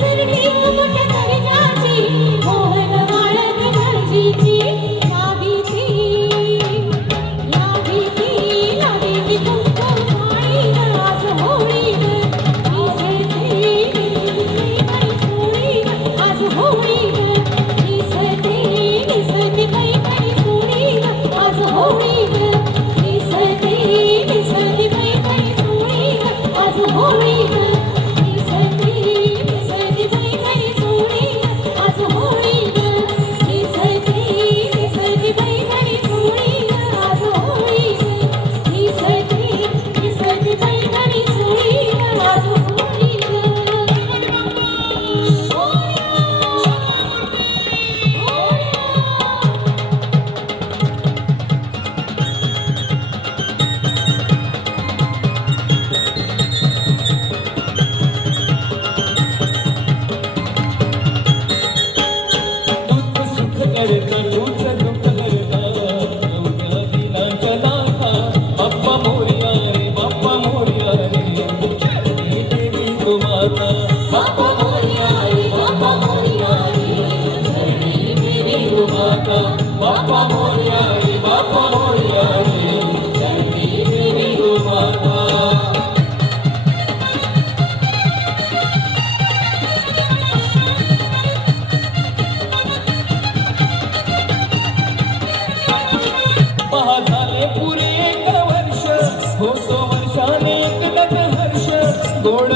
Hazır মাতা মাতা বাপা মরিয়ারি বাপা মরিয়ারি पुरे एक वर्ष होतो वर्षाने एक हर्ष गोड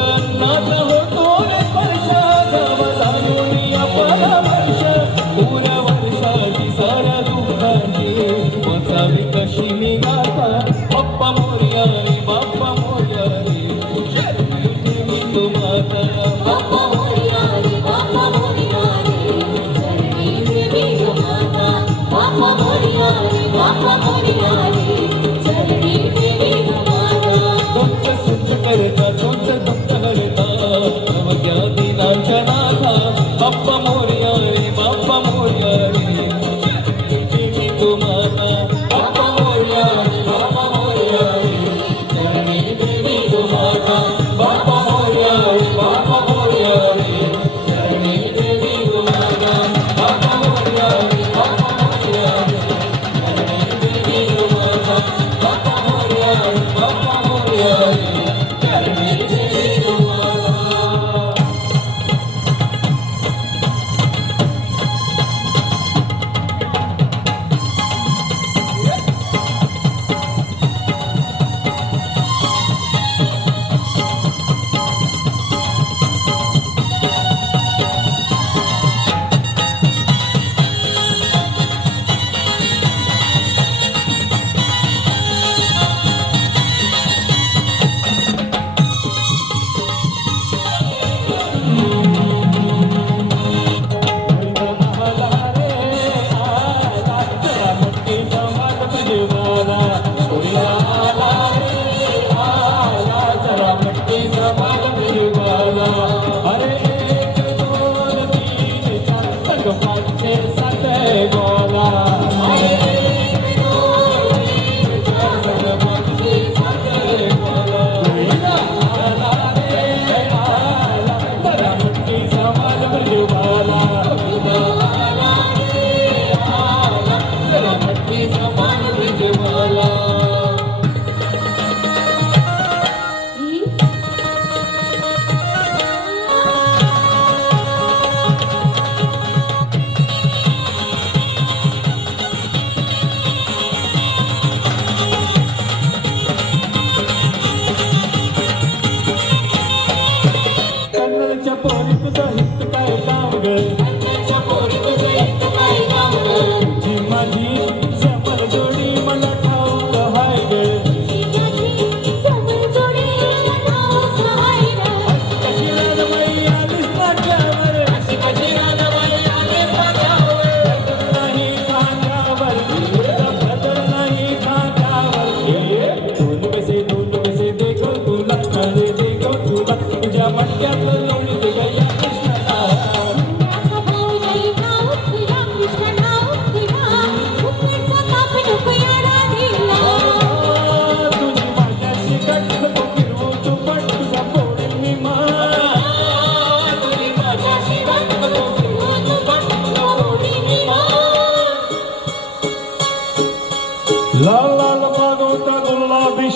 ಮಾತನ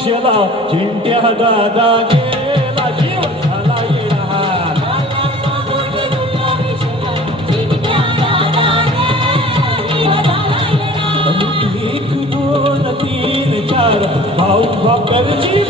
परीक्षेला झिंट्या दादा गेला जीव झाला एक दोन तीन चार भाऊ भाकरची